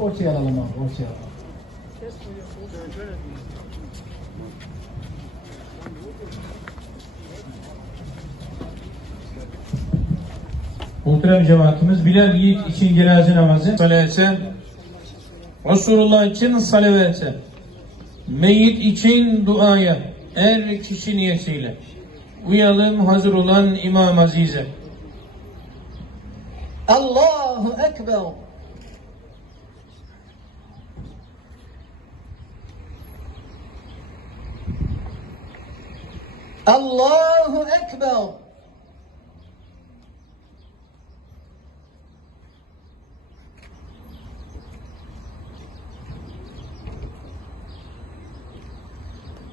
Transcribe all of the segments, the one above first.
Ortaya alalım abi, ortaya alalım. Muhterem cemaatimiz Bilal Yiğit için cenaze namazı salatı Resulullah için salavatı Meyyit için duaya er kişi niyetiyle uyalım hazır olan İmam Azize Allahu Ekber. Allahu Ekber.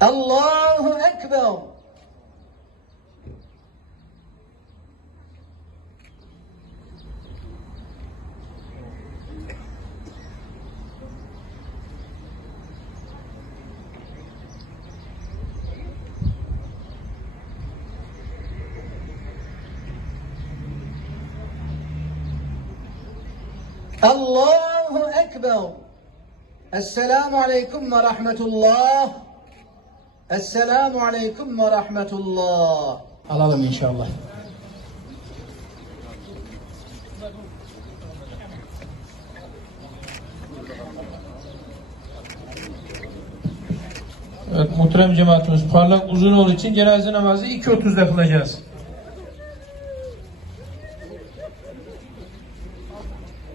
Allahu Ekber. Allahu Ekber. Esselamu Aleyküm ve Rahmetullah. Esselamu Aleyküm ve Rahmetullah. Alalım inşallah. Evet, muhterem cemaatimiz parlak uzun olduğu için cenaze namazı 2.30'da kılacağız.